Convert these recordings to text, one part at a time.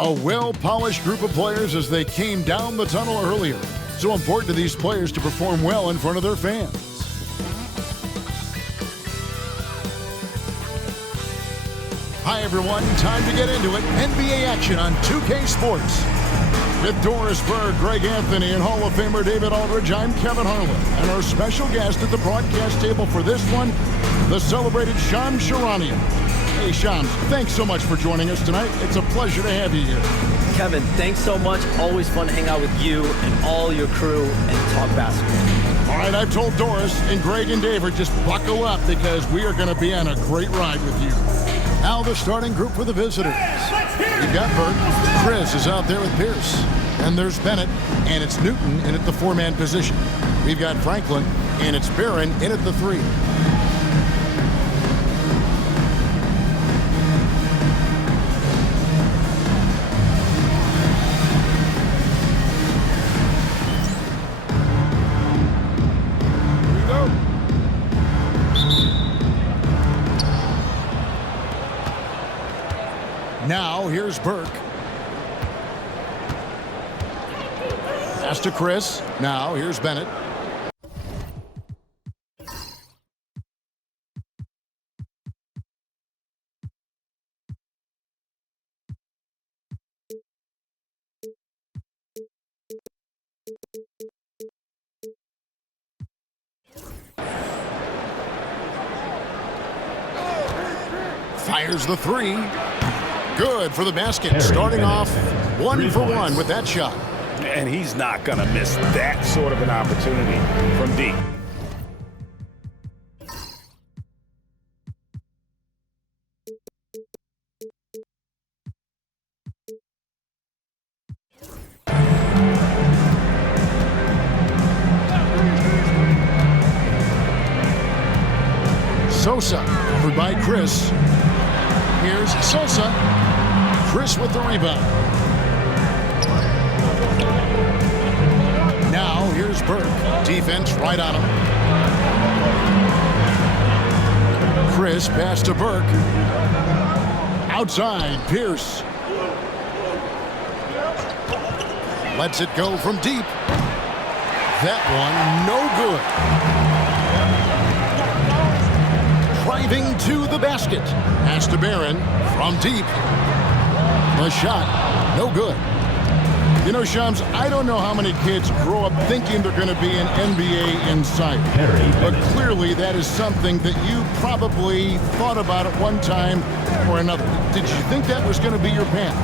A well-polished group of players as they came down the tunnel earlier. So important to these players to perform well in front of their fans. Hi everyone, time to get into it. NBA action on 2K Sports. With Doris Berg, Greg Anthony, and Hall of Famer David Aldridge, I'm Kevin Harlan. And our special guest at the broadcast table for this one, the celebrated Shams Charania. Hey Shams, thanks so much for joining us tonight. It's a pleasure to have you here. Kevin, thanks so much. Always fun to hang out with you and all your crew and talk basketball. All right, I've told Doris and Greg and David, just buckle up because we are going to be on a great ride with you. Now the starting group for the visitors. We've got Burt. Chris is out there with Pierce. And there's Bennett, and it's Newton in at the four-man position. We've got Franklin, and it's Barron in at the three. Now, here's Burke. Pass to Chris. Now, here's Bennett. Fires the three. Good for the basket. Starting off 1 for 1 with that shot. And he's not going to miss that sort of an opportunity from deep. Sosa, covered by Chris. Here's Sosa. Chris with the rebound. Now here's Burke. Defense right on him. Chris pass to Burke. Outside, Pierce. Lets it go from deep. That one, no good. Driving to the basket. Pass to Barron from deep. The shot, no good. You know, Shams, I don't know how many kids grow up thinking they're going to be an NBA insider. But clearly that is something that you probably thought about at one time or another. Did you think that was going to be your path?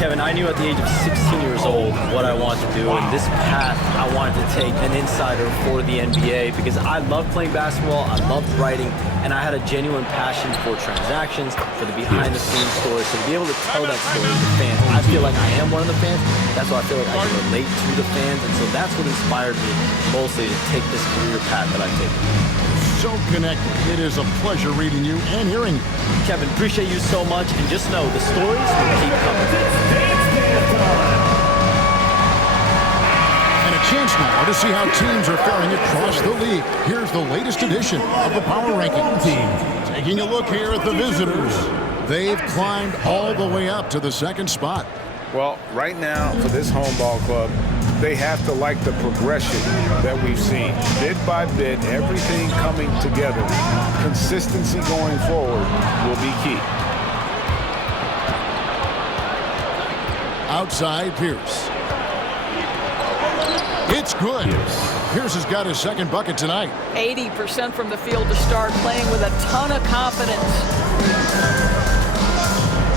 Kevin, I knew at the age of 16 years old what I wanted to do, and this path I wanted to take an insider for the NBA because I love playing basketball, I loved writing, and I had a genuine passion for transactions, for the behind-the-scenes stories, so to be able to tell that story to the fans. I feel like I am one of the fans. That's why I feel like I can relate to the fans, and so that's what inspired me mostly to take this career path that I've taken. So connected. It is a pleasure reading you and hearing you. Kevin, appreciate you so much, and just know the stories will keep coming. And a chance now to see how teams are faring across the league. Here's the latest edition of the Power Rankings. Taking a look here at the visitors. They've climbed all the way up to the second spot. Well, right now, for this home ball club, they have to like the progression that we've seen. Bit by bit, everything coming together. Consistency going forward will be key. Outside, Pierce. It's good. Pierce has got his second bucket tonight. 80% from the field to start, playing with a ton of confidence.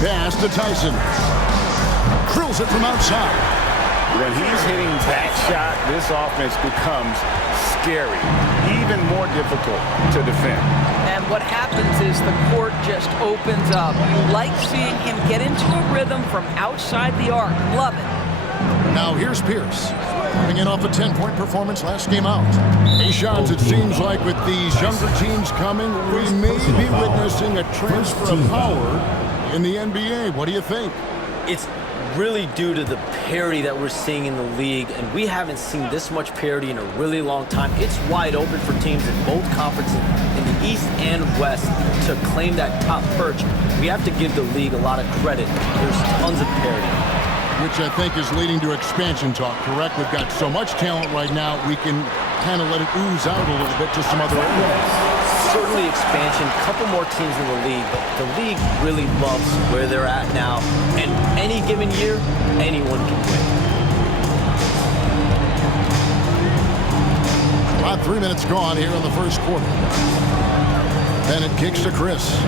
Pass to Tyson. Drills it from outside. When he's hitting that shot, this offense becomes scary, even more difficult to defend. And what happens is the court just opens up. You like seeing him get into a rhythm from outside the arc. Love it. Now here's Pierce, coming in off a 10-point performance last game out. Hey, Shams, it seems like with these younger teams coming, we may be witnessing a transfer of power in the NBA. What do you think? it's really due to the parity that we're seeing in the league, and we haven't seen this much parity in a really long time. It's wide open for teams in both conferences, in the East and West, to claim that top perch. We have to give the league a lot of credit. There's tons of parity. Which I think is leading to expansion talk, correct? We've got so much talent right now, we can kind of let it ooze out a little bit to some other areas. Certainly expansion, a couple more teams in the league, but the league really loves where they're at now. And any given year, anyone can win. About 3 minutes gone here in the first quarter. Bennett kicks to Chris.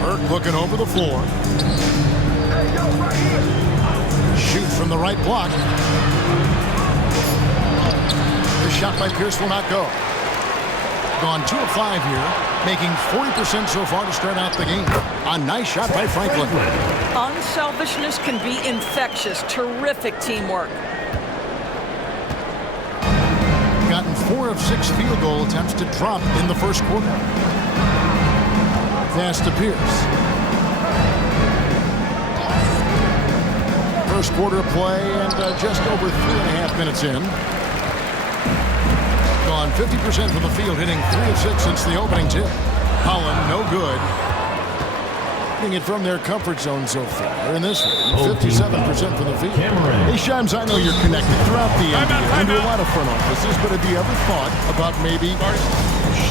Burke looking over the floor. Shoots from the right block. The shot by Pierce will not go. Gone 2 of 5 here, making 40% so far to start out the game. A nice shot by Franklin. Unselfishness can be infectious. Terrific teamwork. Gotten 4 of 6 field goal attempts to drop in the first quarter. Pass to Pierce. First quarter of play and just over 3.5 minutes in. Gone 50% from the field, hitting 3 of 6 since the opening tip. Holland, no good. Hitting it from their comfort zone so far. In this one, 57% from the field. Hey, Shams, I know you're connected throughout the NBA into a lot of front offices, but have you ever thought about maybe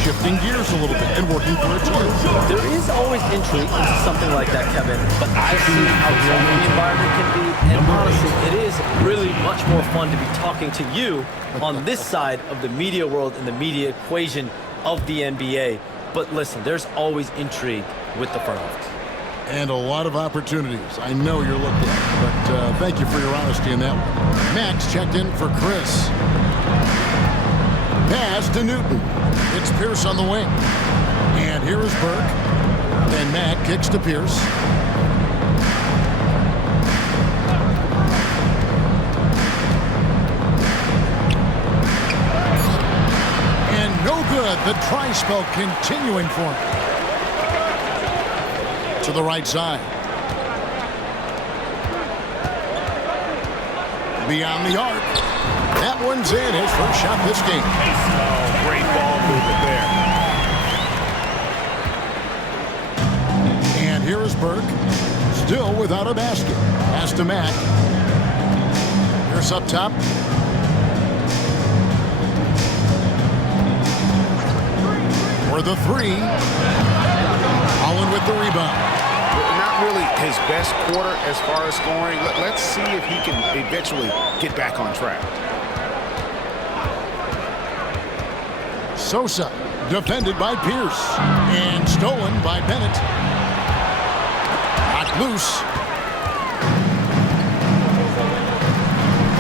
shifting gears a little bit and working for a team? There is always intrigue into something like that, Kevin, but I've seen how tough the environment can be, and honestly, it is really much more fun to be talking to you on this side of the media world and the media equation of the NBA. But listen, there's always intrigue with the front office. And a lot of opportunities. I know you're looking, but thank you for your honesty in that one. Max checked in for Chris. Pass to Newton. It's Pierce on the wing. And here is Burke. And Mack kicks to Pierce. And no good. The try spell continuing for him. To the right side. Beyond the arc. That one's in. His first shot this game. Oh, great ball movement there. And here is Burke. Still without a basket. Pass to Mack. Pierce up top. For the 3. Holland with the rebound. Not really his best quarter as far as scoring. Let's see if he can eventually get back on track. Sosa defended by Pierce and stolen by Bennett. Knocked loose.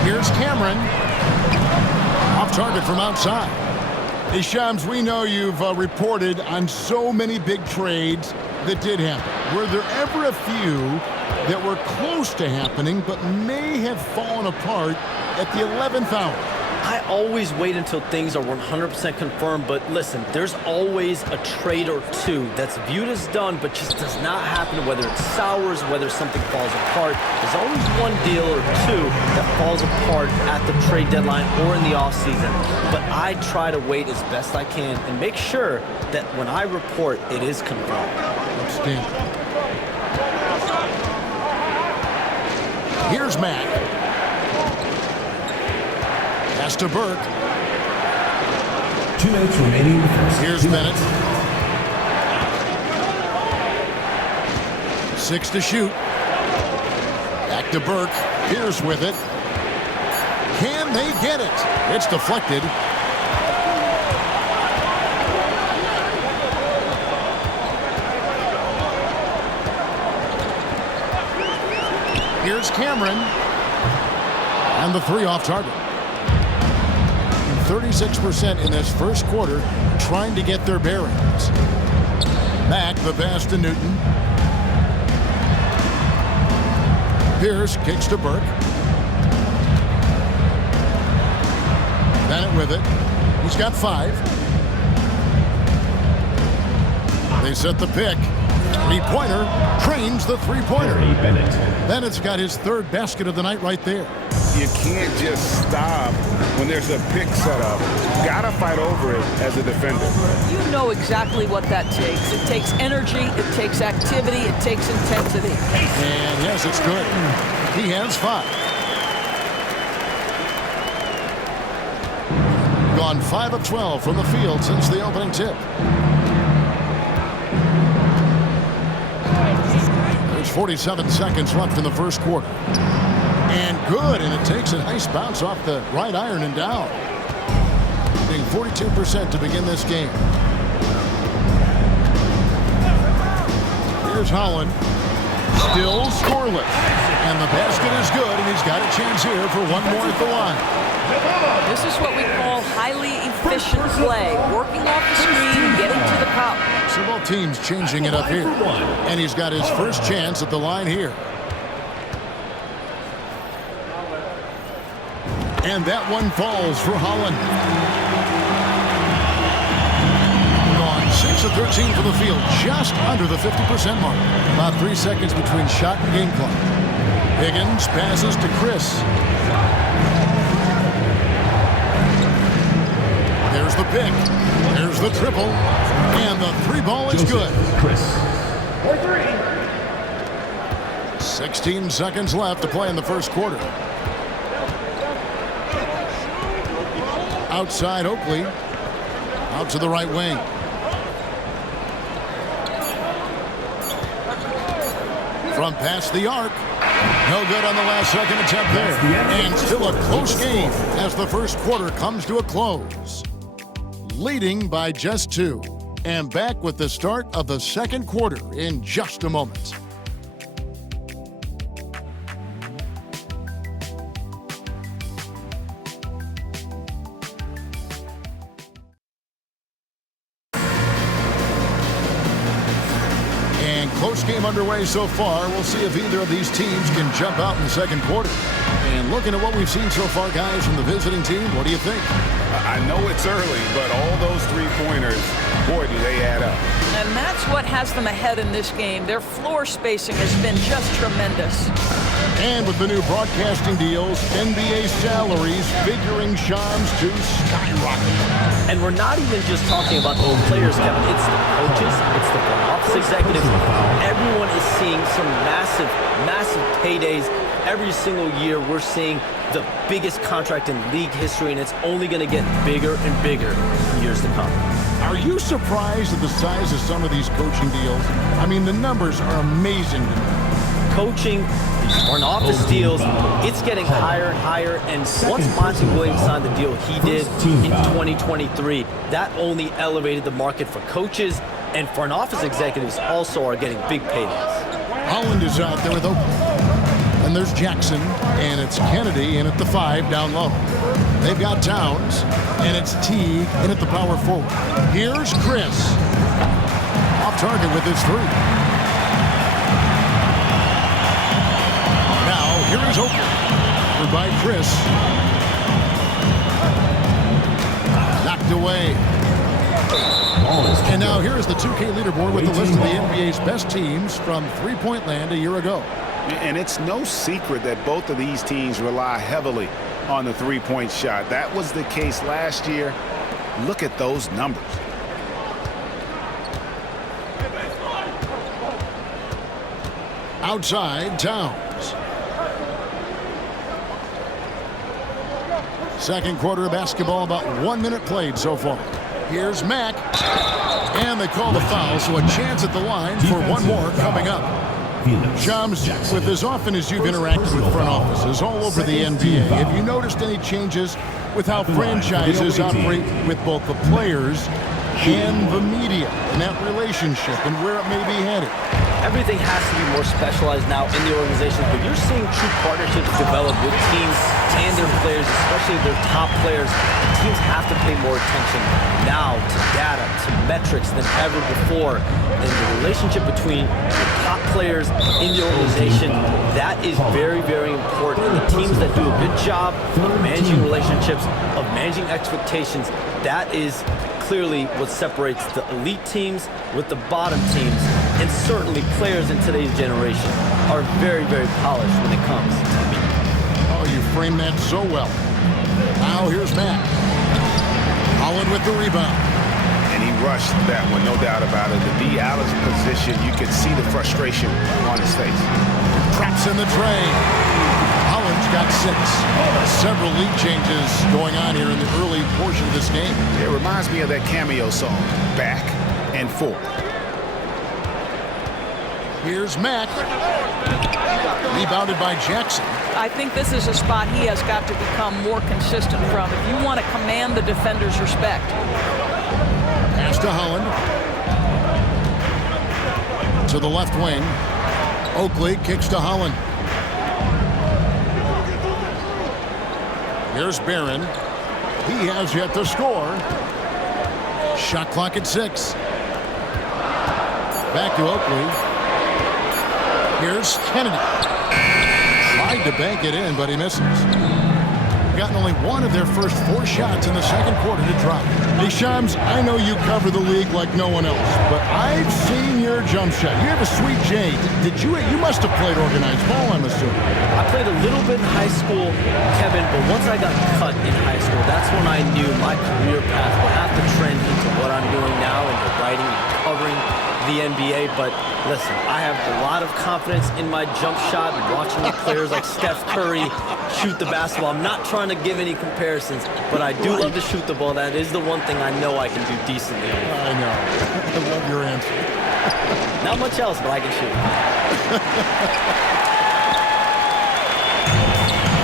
Here's Cameron. Off target from outside. Hey, Shams, we know you've reported on so many big trades that did happen. Were there ever a few that were close to happening but may have fallen apart at the 11th hour? I always wait until things are 100% confirmed, but listen, there's always a trade or two that's viewed as done but just does not happen, whether it sours, whether something falls apart. There's always one deal or two that falls apart at the trade deadline or in the offseason. But I try to wait as best I can and make sure that when I report, it is confirmed. Outstanding. Here's Mack. Pass to Burke. 2 minutes remaining in the first. Here's Bennett. 6 to shoot. Back to Burke. Pierce with it. Can they get it? It's deflected. Here's Cameron. And the 3 off target. 36% in this first quarter trying to get their bearings. Back the pass to Newton. Pierce kicks to Burke. Bennett with it. He's got 5. They set the pick. Three-pointer, trains the three-pointer. Bennett's got his third basket of the night right there. You can't just stop when there's a pick set up. Gotta fight over it as a defender. You know exactly what that takes. It takes energy, it takes activity, it takes intensity. And yes, it's good. He has 5. Gone 5 of 12 from the field since the opening tip. There's 47 seconds left in the first quarter. And good, and it takes a nice bounce off the right iron and down. Being 42% to begin this game. Here's Holland. Still scoreless. And the basket is good, and he's got a chance here for one more at the line. This is what we call highly efficient play. Working off the screen, getting to the cup. So both teams changing it up here. And he's got his first chance at the line here. And that one falls for Holland. Gone 6 of 13 from the field, just under the 50% mark. About 3 seconds between shot and game clock. Higgins passes to Chris. There's the pick. There's the triple. And the 3-ball is good. 16 seconds left to play in the first quarter. Outside Oakley. Out to the right wing. From past the arc. No good on the last second attempt there. And still a close game as the first quarter comes to a close. Leading by just 2. And back with the start of the second quarter in just a moment. Close game underway so far. We'll see if either of these teams can jump out in the second quarter. And looking at what we've seen so far, guys, from the visiting team, what do you think? I know it's early, but all those three-pointers, boy, do they add up. And that's what has them ahead in this game. Their floor spacing has been just tremendous. And with the new broadcasting deals, NBA salaries figuring Shams to skyrocket. And we're not even just talking about the players, Kevin. It's the coaches, it's the front office executives. Everyone is seeing some massive, massive paydays. Every single year, we're seeing the biggest contract in league history, and it's only going to get bigger and bigger in years to come. Are you surprised at the size of some of these coaching deals? I mean, the numbers are amazing to me. Coaching, front office deals, it's getting higher and higher. And once Monty Williams signed the deal he did in 2023, that only elevated the market for coaches, and front office executives also are getting big paydays. Holland is out there with Oakley. And there's Jackson, and it's Kennedy in at the 5 down low. They've got Towns, and it's Teague in at the power forward. Here's Chris. Off target with his 3. Here is Oakley. By Chris. Knocked away. And now here's the 2K leaderboard with the list of the NBA's best teams from three-point land a year ago. And it's no secret that both of these teams rely heavily on the three-point shot. That was the case last year. Look at those numbers. Outside, Towns. Second quarter of basketball, about 1 minute played so far. Here's Mack. And they call the foul, so a chance at the line for one more coming up. Shams, with as often as you've interacted with front offices all over the NBA, have you noticed any changes with how franchises operate with both the players and the media and that relationship and where it may be headed? Everything has to be more specialized now in the organization, but you're seeing true partnerships develop with teams and their players, especially their top players. Teams have to pay more attention now to data, to metrics than ever before. And the relationship between the top players in the organization, that is very, very important. And the teams that do a good job of managing relationships, of managing expectations, that is clearly what separates the elite teams with the bottom teams, and certainly players in today's generation are very, very polished when it comes to me. Oh, you framed that so well. Now here's Matt. Holland with the rebound. And he rushed that one, no doubt about it. To be out of position, you can see the frustration on his face. Traps in the tray. Holland's got 6. Several lead changes going on here in the early portion of this game. It reminds me of that cameo song, Back and Forth. Here's Matt. Rebounded by Jackson. I think this is a spot he has got to become more consistent from if you want to command the defender's respect. Pass to Holland. To the left wing. Oakley kicks to Holland. Here's Barron. He has yet to score. Shot clock at 6. Back to Oakley. Here's Kennedy. Tried to bank it in, but he misses. Gotten only 1 of their first 4 shots in the second quarter to drop. Hey, Shams, I know you cover the league like no one else, but I've seen your jump shot. You have a sweet J. You must have played organized ball, I'm assuming. I played a little bit in high school, Kevin, but once I got cut in high school, that's when I knew my career path would have to trend into what I'm doing now, into writing and covering the NBA. But listen, I have a lot of confidence in my jump shot, watching the players like Steph Curry shoot the basketball. I'm not trying to give any comparisons, but I do love to shoot the ball. That is the one thing I know I can do decently. I know. I love your answer. Not much else, but I can shoot.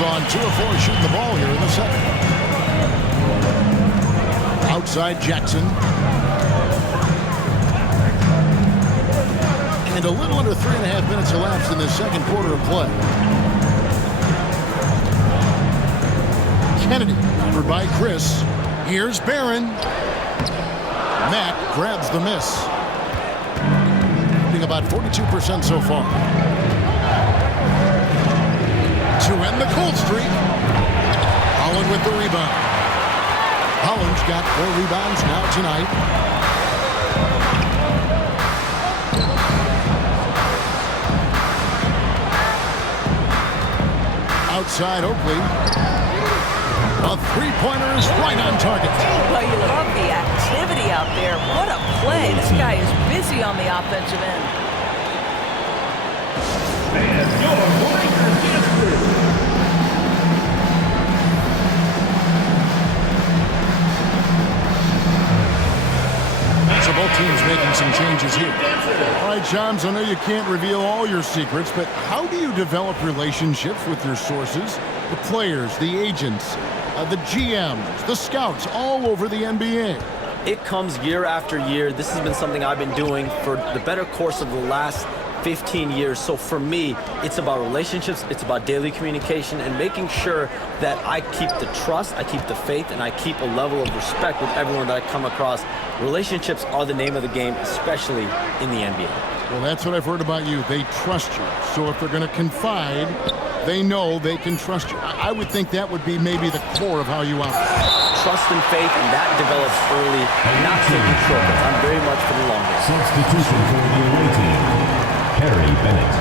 Gone 2 of 4 shooting the ball here in the second. Outside Jackson. And a little under 3.5 minutes elapsed in the second quarter of play. Kennedy, covered by Chris. Here's Barron. Matt grabs the miss. Shooting about 42% so far. To end the cold streak. Holland with the rebound. Holland's got 4 rebounds now tonight. Outside Oakley. A 3-pointer is right on target. Well, you love the activity out there. What a play. This guy is busy on the offensive end. So both teams making some changes here. All right, Shams, I know you can't reveal all your secrets, but how do you develop relationships with your sources, the players, the agents, the GMs, the scouts all over the NBA? It comes year after year. This has been something I've been doing for the better course of the last 15 years. So for me, it's about relationships, it's about daily communication and making sure that I keep the trust, I keep the faith, and I keep a level of respect with everyone that I come across. Relationships are the name of the game, especially in the NBA. Well, that's what I've heard about you. They trust you. So if they're going to confide, they know they can trust you. I would think that would be maybe the core of how you operate. Trust and faith, and that develops early, not taking shortcuts. I'm very much for the long game. Substitution for the away team. Harry Bennett.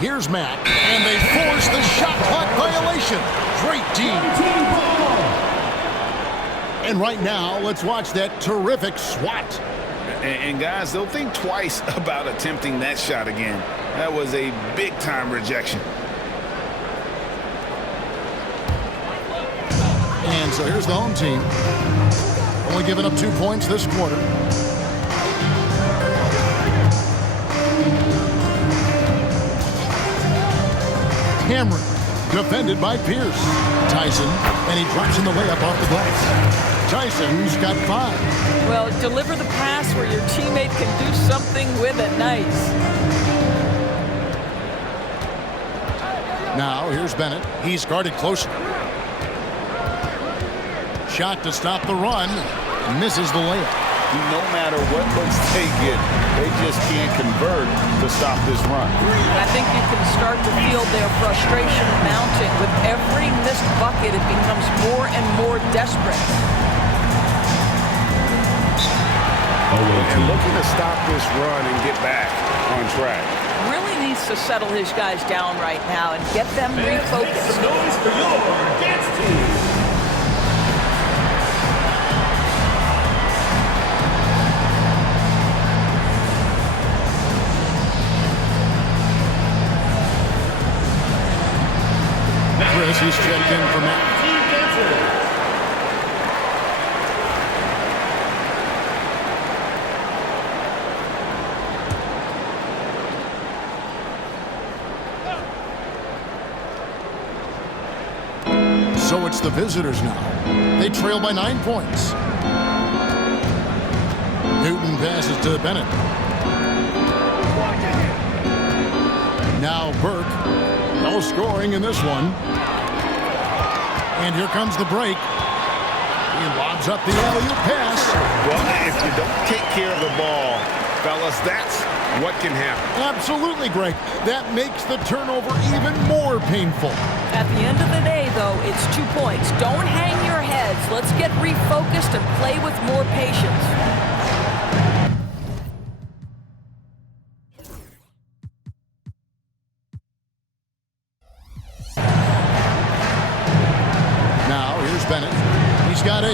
Here's Matt, and they force the shot clock violation. Great team. And right now, let's watch that terrific swat. And guys, they'll think twice about attempting that shot again. That was a big-time rejection. And so here's the home team. Only giving up 2 points this quarter. Cameron, defended by Pierce. Tyson, and he drops in the layup off the glass. Tyson's got 5. Well, deliver the pass where your teammate can do something with it. Nice. Now, here's Bennett. He's guarded closely. Shot to stop the run. Misses the layup. No matter what looks they get, they just can't convert to stop this run. I think you can start to feel their frustration mounting. With every missed bucket, it becomes more and more desperate. And looking to stop this run and get back on track. Really needs to settle his guys down right now and get them refocused. Noise for your dance team. Chris, he's checked in for Matt. So it's the visitors now. They trail by 9 points. Newton passes to Bennett. Now Burke. No scoring in this one. And here comes the break. He lobs up the alley-oop pass. Well, if you don't take care of the ball, fellas, that's what can happen. Absolutely, Greg. That makes the turnover even more painful. At the end of the day, though, it's 2 points. Don't hang your heads. Let's get refocused and play with more patience. Now, here's Bennett. He's got 8.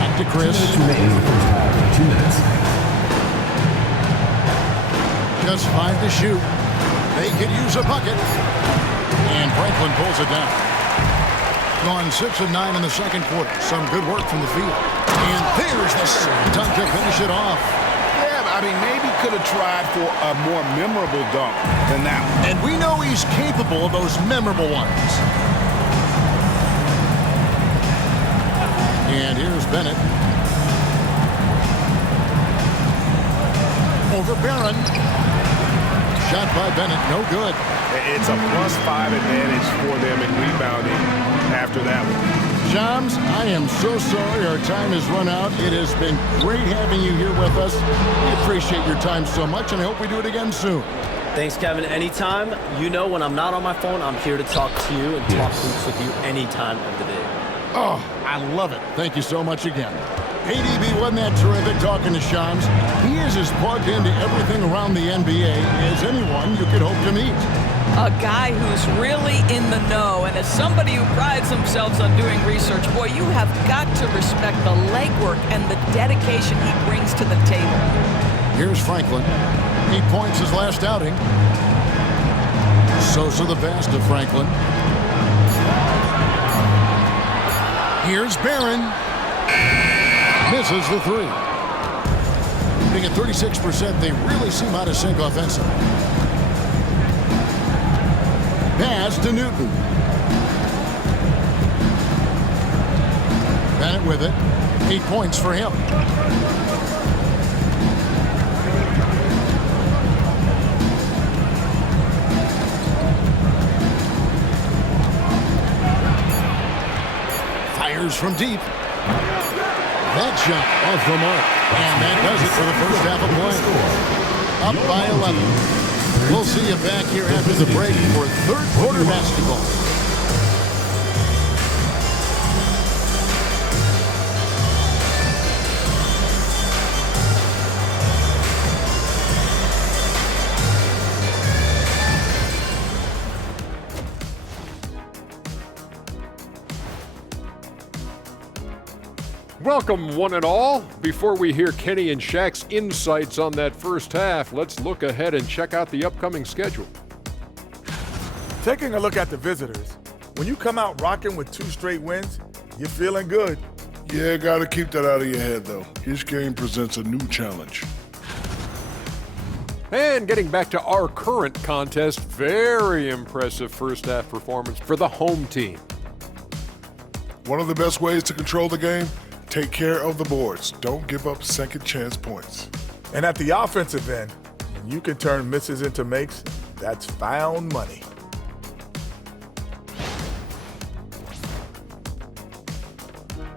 Back to Chris. 2 minutes remaining in the first half. 2 minutes. Just 5 to shoot. They could use a bucket. And Franklin pulls it down. Gone 6 of 9 in the second quarter. Some good work from the field. And there's the time to finish it off. Yeah, I mean, maybe could have tried for a more memorable dunk than that one. And we know he's capable of those memorable ones. And here's Bennett. Over Barron. Shot by Bennett, no good. It's a +5 advantage for them in rebounding after that one. Shams, I am so sorry our time has run out. It has been great having you here with us. We appreciate your time so much, and I hope we do it again soon. Thanks, Kevin. Anytime. You know, when I'm not on my phone, I'm here to talk to you and talk hoops with you any time of the day. Oh, I love it. Thank you so much again. ADB, wasn't that terrific talking to Shams? He is as plugged into everything around the NBA as anyone you could hope to meet. A guy who's really in the know, and as somebody who prides themselves on doing research, boy, you have got to respect the legwork and the dedication he brings to the table. Here's Franklin. 8 points his last outing. Sosa the pass to Franklin. Here's Barron. Misses the 3. Being at 36%, they really seem out of sync offensively. Pass to Newton. Bennett with it. 8 points for him. Fires from deep. That shot off the mark. And that does it for the first half of play. Up by 11. We'll see you back here after the break for third quarter basketball. Welcome, one and all. Before we hear Kenny and Shaq's insights on that first half, let's look ahead and check out the upcoming schedule. Taking a look at the visitors, when you come out rocking with 2 straight wins, you're feeling good. Yeah, gotta keep that out of your head, though. Each game presents a new challenge. And getting back to our current contest, very impressive first half performance for the home team. One of the best ways to control the game? Take care of the boards. Don't give up second chance points. And at the offensive end, when you can turn misses into makes, that's found money.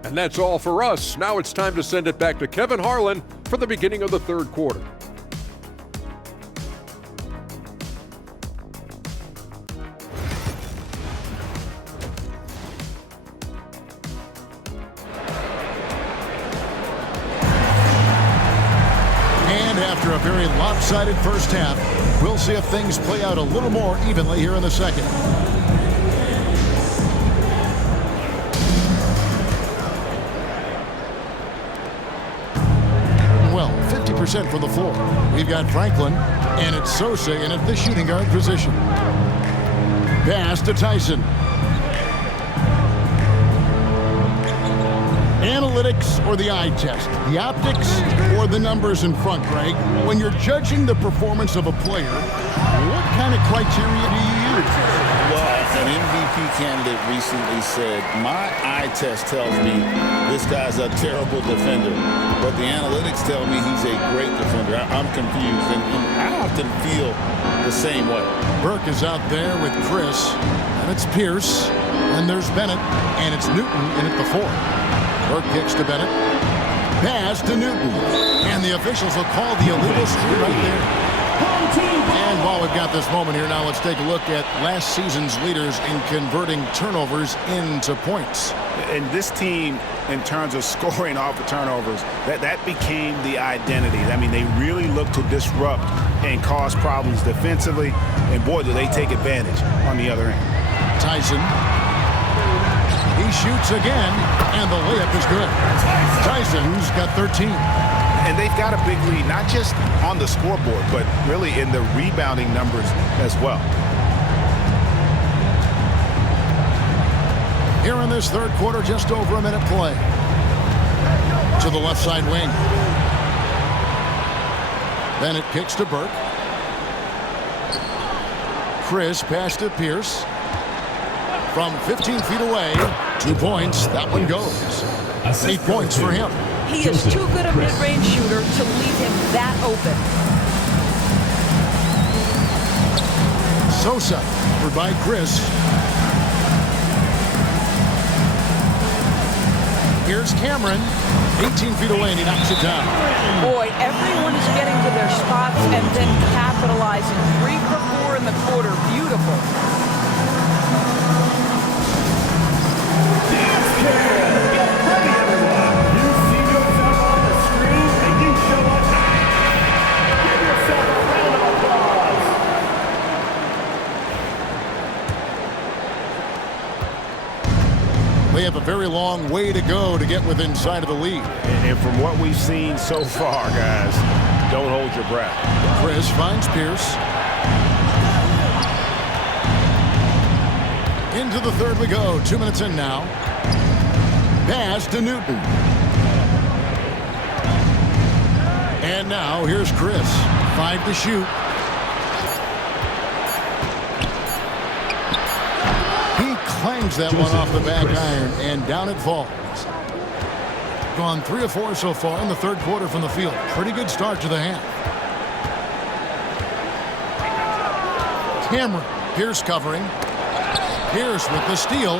And that's all for us. Now it's time to send it back to Kevin Harlan for the beginning of the third quarter. And after a very lopsided first half, we'll see if things play out a little more evenly here in the second. Well, 50% from the floor. We've got Franklin, and it's Sosa in at the shooting guard position. Pass to Tyson. Analytics or the eye test? The optics or the numbers in front, Greg? When you're judging the performance of a player, what kind of criteria do you use? Well, an MVP candidate recently said, my eye test tells me this guy's a terrible defender, but the analytics tell me he's a great defender. I'm confused, and I often feel the same way. Burke is out there with Chris, and it's Pierce, and there's Bennett, and it's Newton in at the 4. Burke kicks to Bennett. Pass to Newton. And the officials will call the illegal screw right there. And while we've got this moment here, now let's take a look at last season's leaders in converting turnovers into points. And this team, in terms of scoring off of turnovers, that became the identity. I mean, they really look to disrupt and cause problems defensively. And boy, do they take advantage on the other end. Tyson. He shoots again, and the layup is good. Tyson's got 13. And they've got a big lead, not just on the scoreboard, but really in the rebounding numbers as well. Here in this third quarter, just over a minute play. To the left side wing. Bennett kicks to Burke. Chris pass to Pierce. From 15 feet away, 2 points. That one goes. 8 points for him. He is too good a mid-range shooter to leave him that open. Sosa, covered by Chris. Here's Cameron, 18 feet away, and he knocks it down. Boy, everyone is getting to their spots and then capitalizing. 3 for 4 in the quarter. Beautiful. They have a very long way to go to get within sight of the lead. And from what we've seen so far, guys, don't hold your breath. Chris finds Pierce. Into the third we go. 2 minutes in now. Pass to Newton. And now here's Chris. 5 to shoot. He clangs that one off the back iron, and down it falls. Gone 3 of 4 so far in the third quarter from the field. Pretty good start to the half. Cameron. Pierce covering. Pierce with the steal.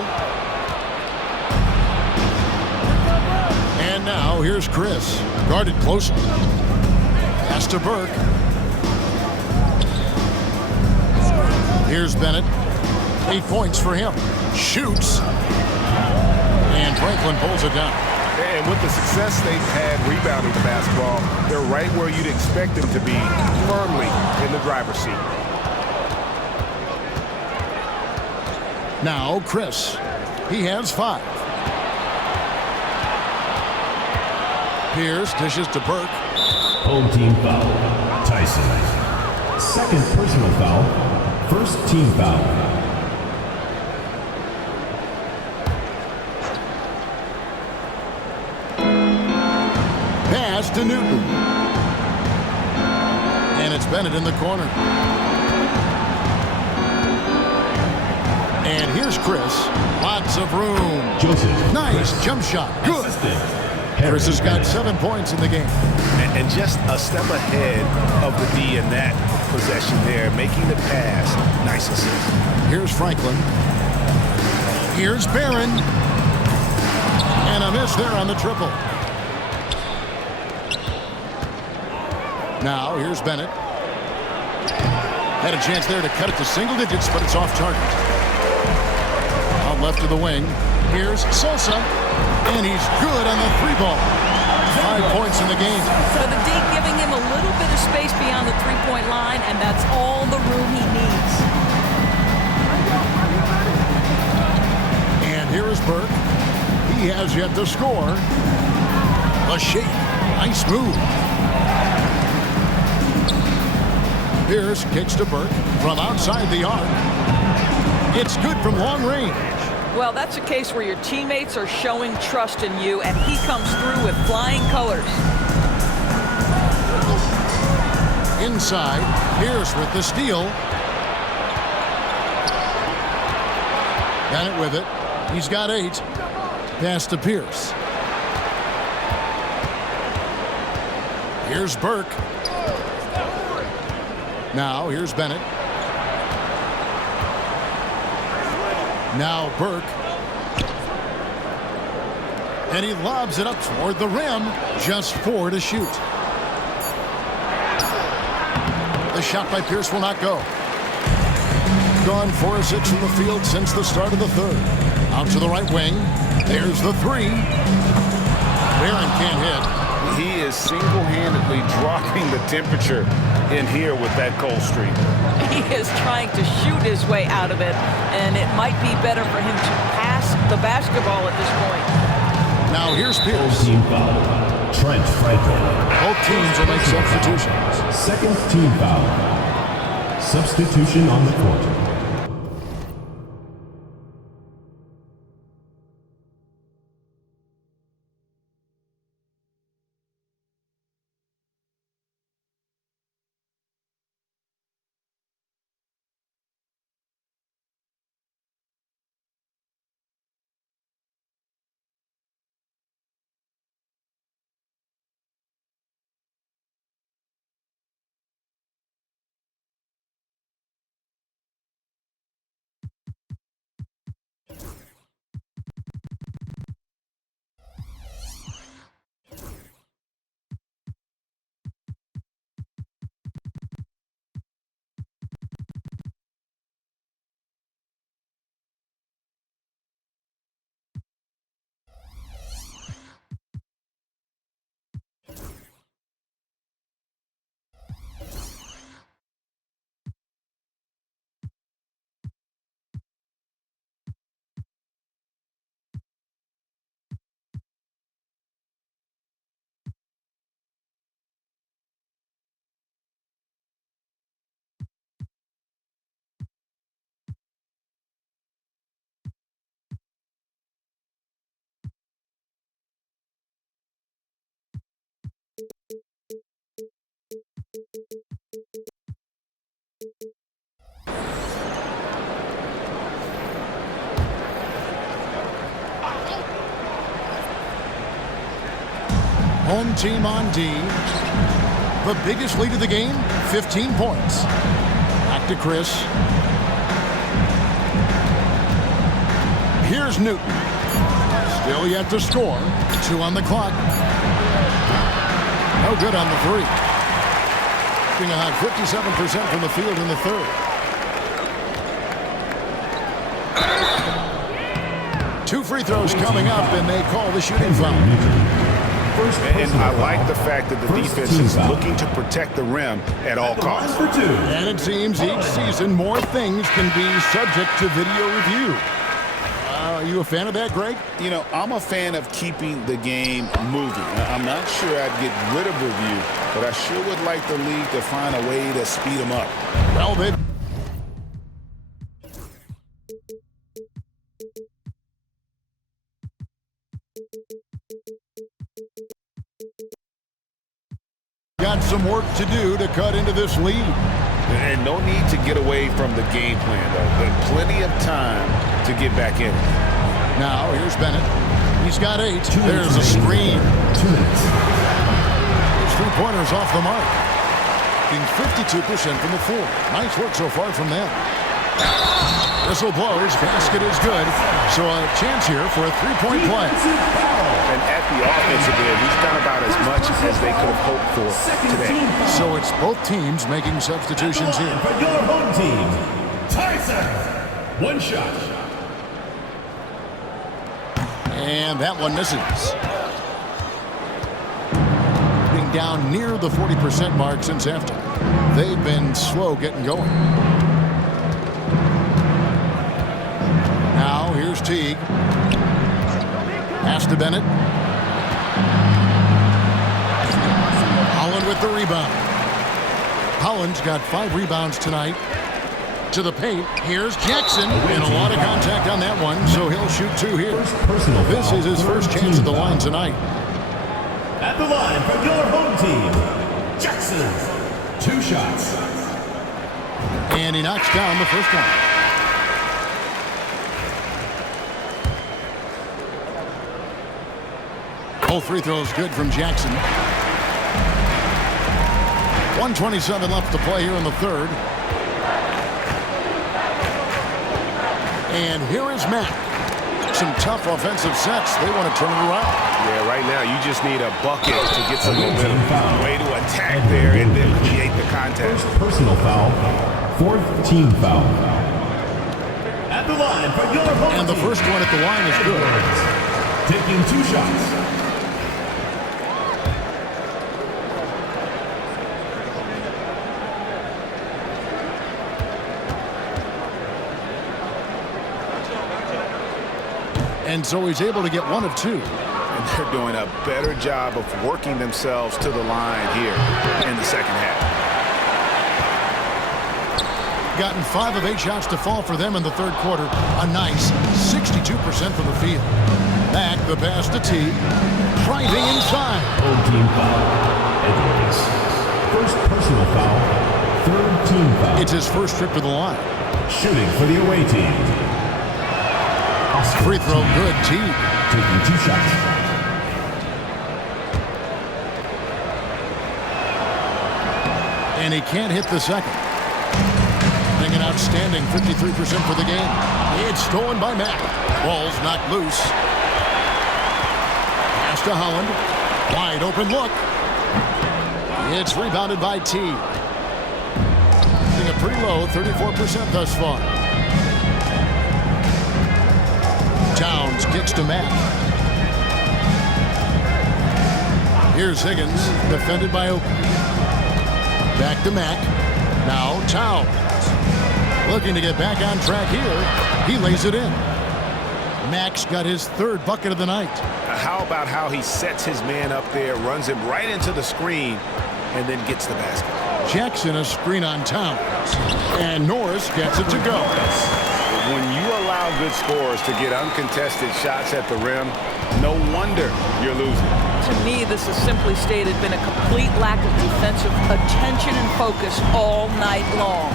And now here's Chris. Guarded closely. Pass to Burke. Here's Bennett. 8 points for him. Shoots. And Franklin pulls it down. And with the success they've had rebounding the basketball, they're right where you'd expect them to be, firmly in the driver's seat. Now Chris. He has 5. Pierce dishes to Burke. Home team foul. Tyson. Second personal foul. First team foul. Pass to Newton. And it's Bennett in the corner. And here's Chris. Lots of room. Joseph. Nice jump shot. Good. Chris has got 7 points in the game. And just a step ahead of the D in that possession there, making the pass. Nice assist. Here's Franklin. Here's Barron. And a miss finish there on the triple. Now, here's Bennett. Had a chance there to cut it to single digits, but it's off target. Out left of the wing. Here's Sosa. And he's good on the 3-ball. 5 points in the game. So the D giving him a little bit of space beyond the 3-point line, and that's all the room he needs. And here is Burke. He has yet to score. A shake. Nice move. Pierce kicks to Burke from outside the arc. It's good from long range. Well, that's a case where your teammates are showing trust in you, and he comes through with flying colors. Inside, Pierce with the steal. Bennett with it. He's got 8. Pass to Pierce. Here's Burke. Now, here's Bennett. Now Burke. And he lobs it up toward the rim. Just 4 to shoot. The shot by Pierce will not go. Gone 4 of 6 from the field since the start of the third. Out to the right wing. There's the 3. Barron can't hit. He is single-handedly dropping the temperature in here with that cold streak. He is trying to shoot his way out of it, and it might be better for him to pass the basketball at this point. Now here's Pierce. Team foul. Trent Franklin. Both teams will make substitutions. Second team foul. Substitution on the court. Home team on D. The biggest lead of the game, 15 points. Back to Chris. Here's Newton. Still yet to score. 2 on the clock. No good on the 3. Being a hot 57% from the field in the third. Two free throws coming up, and they call the shooting foul. And I like the fact that the defense is looking to protect the rim at all costs. And it seems each season more things can be subject to video review. Are you a fan of that, Greg? You know, I'm a fan of keeping the game moving. I'm not sure I'd get rid of review, but I sure would like the league to find a way to speed them up. Well, they got some work to do to cut into this lead. And no need to get away from the game plan, though. But plenty of time to get back in. Now, here's Bennett. He's got 8. There's a screen. 2 minutes. His three-pointers off the mark. Being 52% from the floor. Nice work so far from them. Whistle blows. Basket is good. So a chance here for a three-point play. And at the offensive end, he's done about as much as they could have hoped for today. So it's both teams making substitutions here. For your home team, Tyson. One shot. And that one misses. Being down near the 40% mark since halftime. They've been slow getting going. Now here's Teague. Pass to Bennett. Holland with the rebound. Holland's got 5 rebounds tonight. To the paint. Here's Jackson. And a lot of contact on that one, so he'll shoot 2 here. This is his first chance at the line tonight. At the line for your home team, Jackson. 2 shots. And he knocks down the first one. Both free throws good from Jackson. 1:27 left to play here in the third. And here is Mack. Some tough offensive sets. They want to turn it around. Yeah, right now you just need a bucket to get some momentum. Way to attack there and then create the contact. First personal foul, 4th team foul. At the line for your home And the team, first one at the line is good. taking 2 shots. And so he's able to get 1 of 2. And they're doing a better job of working themselves to the line here in the second half. Gotten 5 of 8 shots to fall for them in the third quarter. A nice 62% from the field. Back the pass to T. Driving inside. Home team foul. Edwards. First personal foul, 3rd team foul. It's his first trip to the line. Shooting for the away team. Free throw good. T. Taking 2 shots. And he can't hit the second. An outstanding 53% for the game. It's stolen by Mack. Ball's knocked loose. Pass to Holland. Wide open look. It's rebounded by T. Being a pretty low 34% thus far. Towns kicks to Mack. Here's Higgins, defended by Oakley. Back to Mack. Now Towns. Looking to get back on track here. He lays it in. Mack's got his 3rd bucket of the night. How about how he sets his man up there, runs him right into the screen, and then gets the basket. Jackson a screen on Towns. And Norris gets it to go. When you allow good scorers to get uncontested shots at the rim, no wonder you're losing. To me, this has simply stated been a complete lack of defensive attention and focus all night long.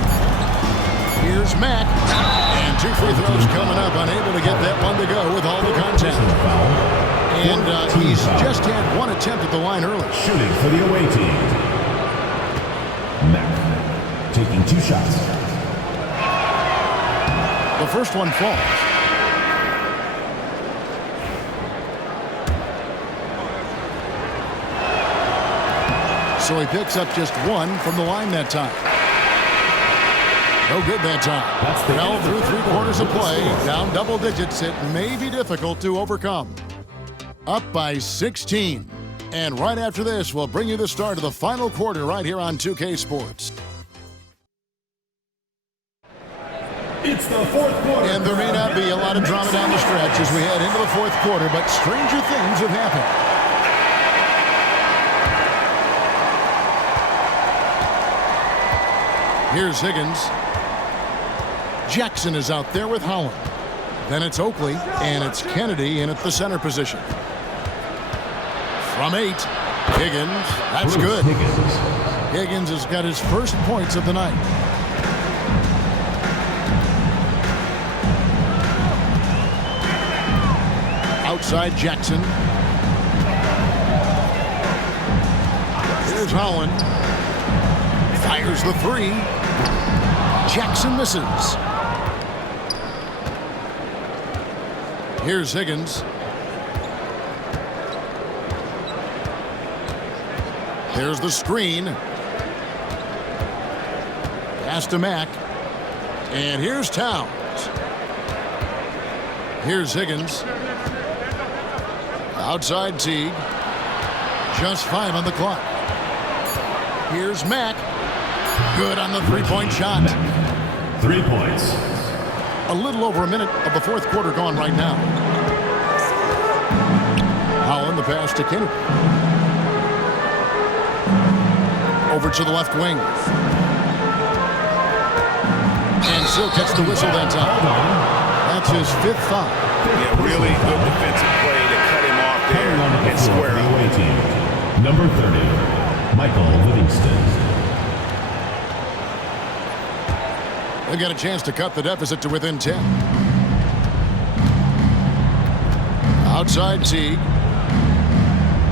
Here's Mack. And 2 free throws coming up. Unable to get that one to go with all the contact. And he's just had 1 attempt at the line early. Shooting for the away team. Mack taking 2 shots. The first one falls. So he picks up just 1 from the line that time. No good that time. Well, through 3 quarters of play, down double digits, it may be difficult to overcome. Up by 16. And right after this, we'll bring you the start of the final quarter right here on 2K Sports. It's the 4th quarter. And there may not be a lot of drama down the stretch as we head into the 4th quarter, but stranger things have happened. Here's Higgins. Jackson is out there with Holland. Then it's Oakley, and it's Kennedy in at the center position. From 8, Higgins. That's good. Higgins has got his first points of the night. Outside Jackson. Here's Holland. Fires the 3. Jackson misses. Here's Higgins. Here's the screen. Pass to Mack. And here's Towns. Here's Higgins. Outside Teague. Just 5 on the clock. Here's Mack. Good on the three-point shot. 3 points. A little over a minute of the fourth quarter gone right now. Holland the pass to Kennedy. Over to the left wing. And still gets the whistle that time. That's his 5th foul. Yeah, really good defensive play to cut him off there and square up. Away team. Number 30, Michael Livingston. They got a chance to cut the deficit to within 10. Outside Teague.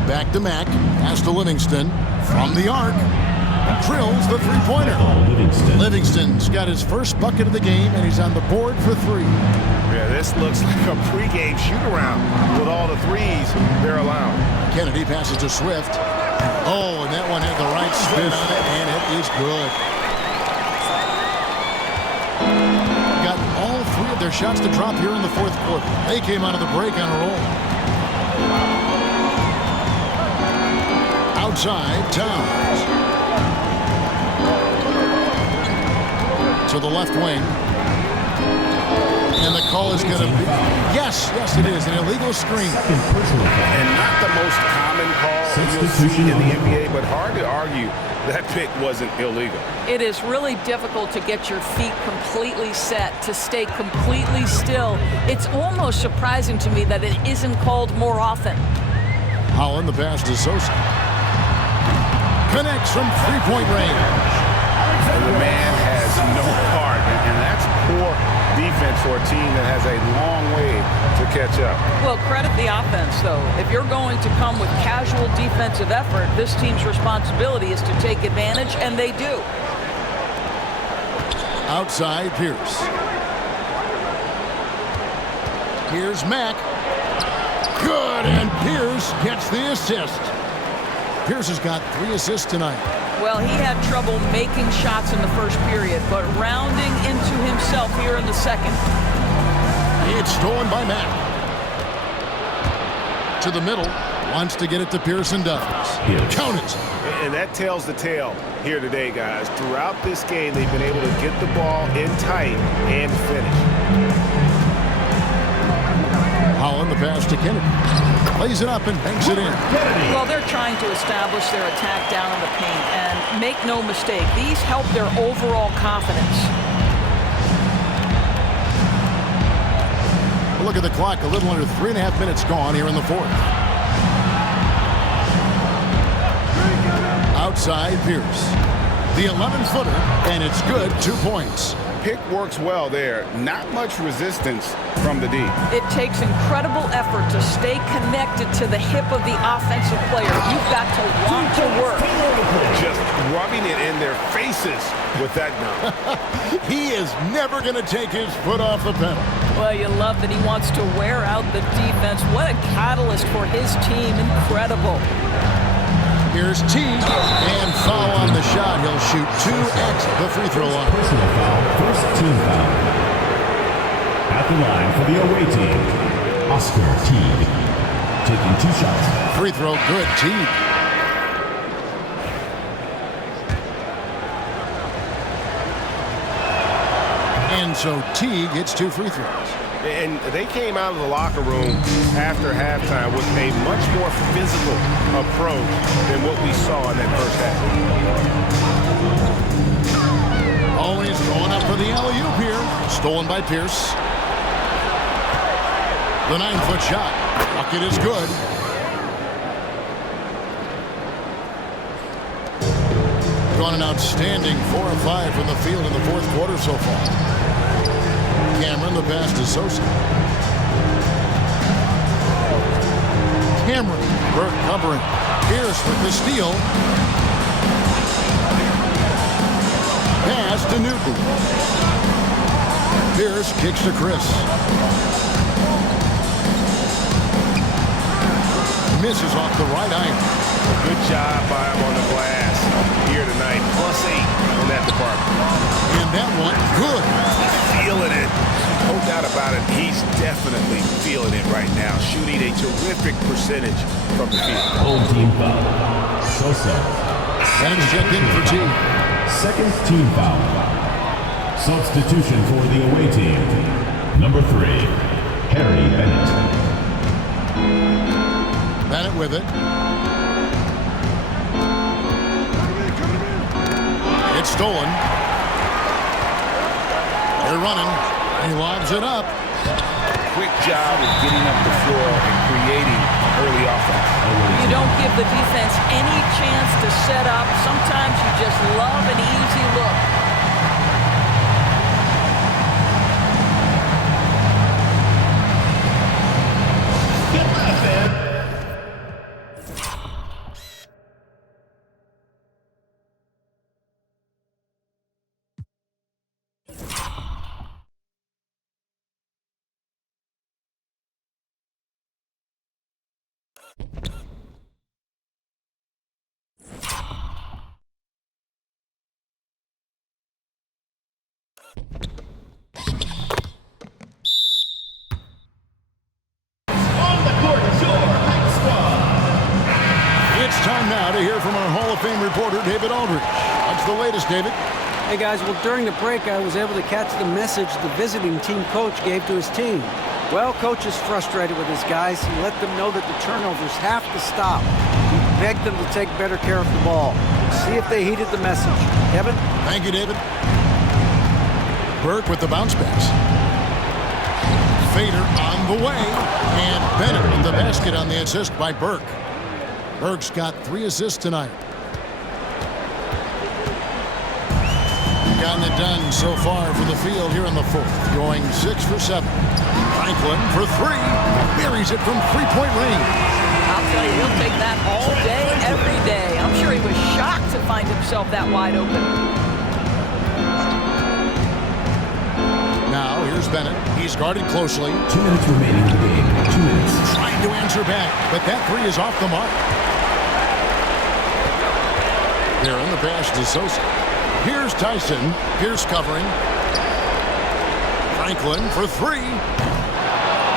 Back to Mack. Pass to Livingston. From the arc. Drills the three-pointer. Livingston's got his first bucket of the game, and he's on the board for 3. Yeah, this looks like a pregame shoot-around with all the threes they're allowing. Kennedy passes to Swift. Oh, and that one had the right spin on it, and it is good. Got all 3 of their shots to drop here in the fourth quarter. They came out of the break on a roll. Outside, Towns. To the left wing. And the call is going to be... Yes, it is. An illegal screen. And not the most common call you'll see in the NBA, but hard to argue that pick wasn't illegal. It is really difficult to get your feet completely set, to stay completely still. It's almost surprising to me that it isn't called more often. Holland the pass to Sosa. Connects from three-point range. And the man has no heart, and that's poor defense for a team that has a long way to catch up. Well, credit the offense, though. If you're going to come with casual defensive effort, this team's responsibility is to take advantage, and they do. Outside Pierce. Here's Mack. Good, and Pierce gets the assist. Pierce has got 3 assists tonight. Well, he had trouble making shots in the first period, but rounding into himself here in the second. It's stolen by Mack. To the middle. Wants to get it to Pierce and does. Count it. And that tells the tale here today, guys. Throughout this game, they've been able to get the ball in tight and finish. Holland the pass to Kennedy. Plays it up and banks it in. Well, they're trying to establish their attack down in the paint, and make no mistake, these help their overall confidence. Look at the clock, a little under 3.5 minutes gone here in the fourth. Outside Pierce. The 11-footer, and it's good, 2 points. Pick works well there. Not much resistance from the D. It takes incredible effort to stay connected to the hip of the offensive player. You've got to want to work. Just rubbing it in their faces with that gun. He is never going to take his foot off the pedal. Well, you love that he wants to wear out the defense. What a catalyst for his team. Incredible. Here's Teague, and foul on the shot. He'll shoot 2 at the free throw line. Personal foul, first team foul. At the line for the away team, Oscar Teague. Taking 2 shots. Free throw, good, Teague. And so Teague hits 2 free throws. And they came out of the locker room after halftime with a much more physical approach than what we saw in that first half. Always going up for the alley-oop here. Stolen by Pierce. The 9-foot shot. Bucket is good. Gone an outstanding 4 of 5 from the field in the fourth quarter so far. Cameron, the pass to Sosa. Cameron, Burke covering. Pierce with the steal. Pass to Newton. Pierce kicks to Chris. misses off the right iron. Good job by him on the glass here tonight. +8 on that department. And that one, good. Feeling it. No doubt about it. He's definitely feeling it right now. Shooting a terrific percentage from the field. Home team foul. Sosa. And checked in for two. Second team foul. Substitution for the away team. Number 3, Harry Bennett. Bennett with it. It's stolen. They're running. He lobs it up. Quick job of getting up the floor and creating early offense. You don't give the defense any chance to set up. Sometimes you just love an easy look. It's time now to hear from our Hall of Fame reporter, David Aldridge. What's the latest, David? Hey guys, well during the break I was able to catch the message the visiting team coach gave to his team. Well, coach is frustrated with his guys. He let them know that the turnovers have to stop. He begged them to take better care of the ball. See if they heeded the message. Kevin? Thank you, David. Burke with the bounce pass. Fader on the way. And Bennett with the basket on the assist by Burke. Burke's got 3 assists tonight. Gotten it done so far from the field here in the fourth. Going 6 for 7. Franklin for 3. Buries it from three-point range. I'll tell you, he'll take that all day, every day. I'm sure he was shocked to find himself that wide open. Now, here's Bennett. He's guarded closely. 2 minutes remaining in the game. 2 minutes. Trying to answer back, but that 3 is off the mark. There on the pass to Sosa. Here's Tyson. Pierce covering. Franklin for 3.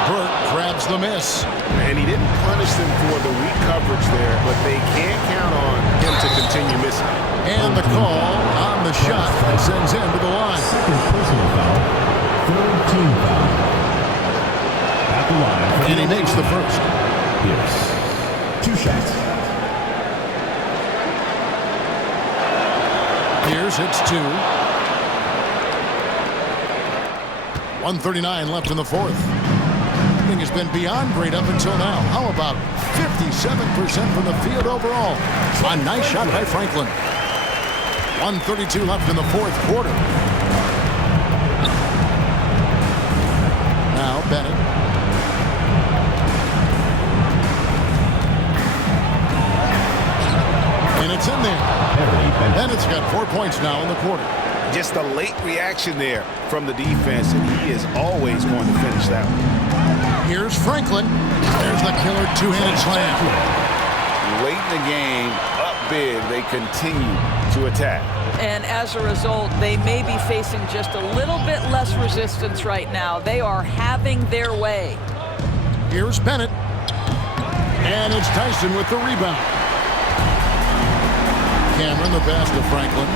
Burke grabs the miss. And he didn't punish them for the weak coverage there, but they can't count on him to continue missing. And the call on the shot that sends him to the line. Second personal foul. Third team foul. At the line. And he makes the first. Pierce. 2 shots. Pierce hits 2. 1:39 left in the fourth. Shooting has been beyond great up until now. How about 57% from the field overall? A nice shot by Franklin. 1:32 left in the fourth quarter. Now Bennett. And it's in there. Bennett's got 4 points now in the quarter. Just a late reaction there from the defense, and he is always going to finish that one. Here's Franklin. There's the killer two-handed slam. Late in the game, up big, they continue to attack. And as a result, they may be facing just a little bit less resistance right now. They are having their way. Here's Bennett. And it's Tyson with the rebound. Cameron, the pass to Franklin.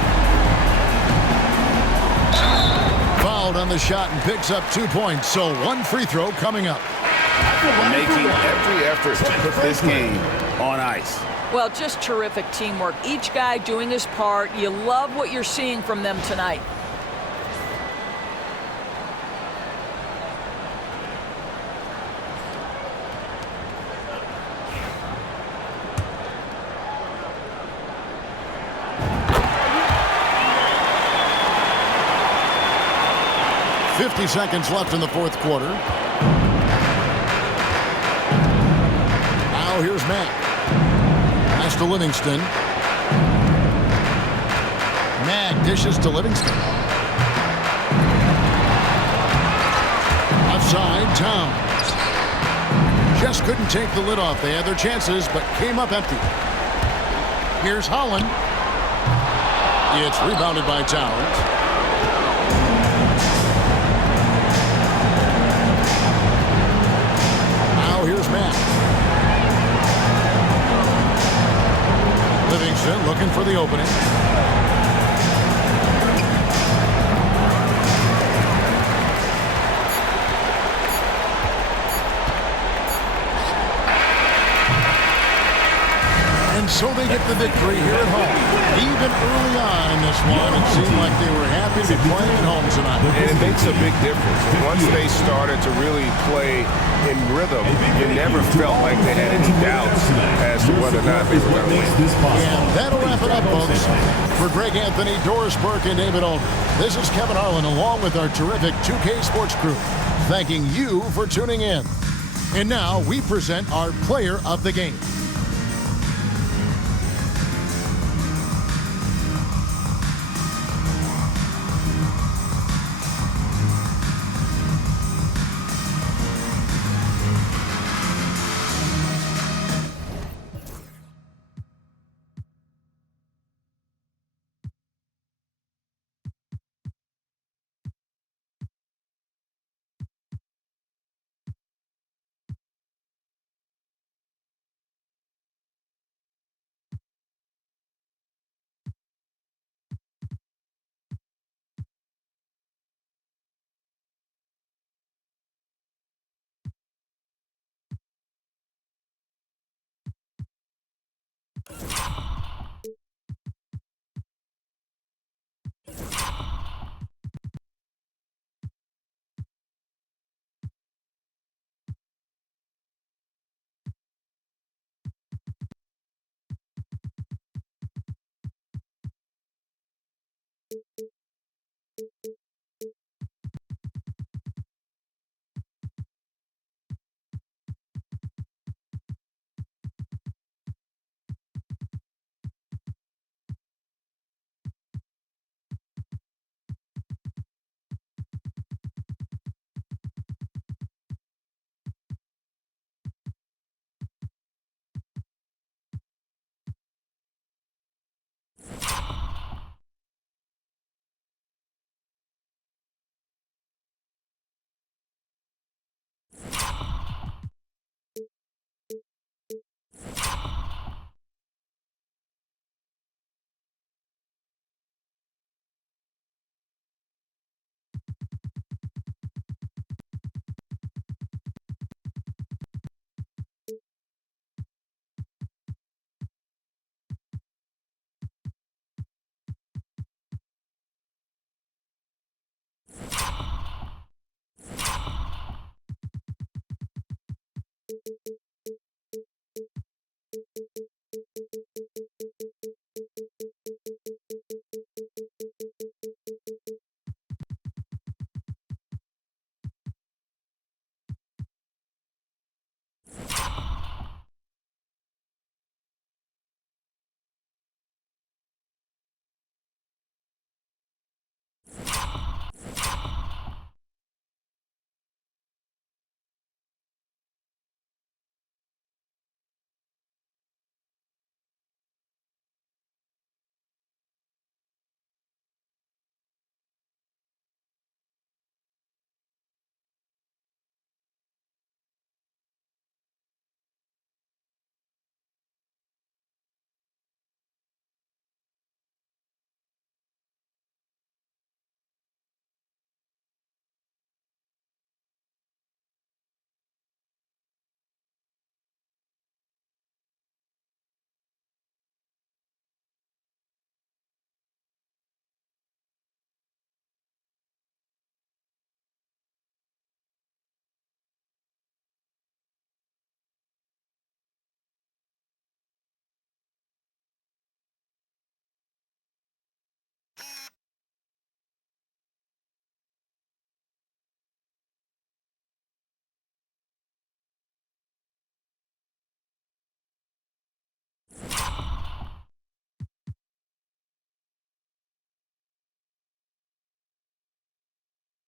Fouled on the shot and picks up 2 points. So 1 free throw coming up. Making every effort to put this game on ice. Well, just terrific teamwork. Each guy doing his part. You love what you're seeing from them tonight. .50 seconds left in the fourth quarter. Now here's Mack. Pass to Livingston. Mack dishes to Livingston. Offside, Towns. just couldn't take the lid off. They had their chances, but came up empty. Here's Holland. It's rebounded by Towns. Now here's Matt. Livingston looking for the opening. And so they get the victory here at home. Even early on in this one, it seemed like they were happy to be playing at home tonight. And it makes a big difference. Once they started to really play in rhythm, you never felt like they had any doubts as to whether or not they were going to win. And that'll wrap it up, folks. For Greg Anthony, Doris Burke, and David Olden, this is Kevin Harlan along with our terrific 2K Sports crew, thanking you for tuning in. And now we present our player of the game.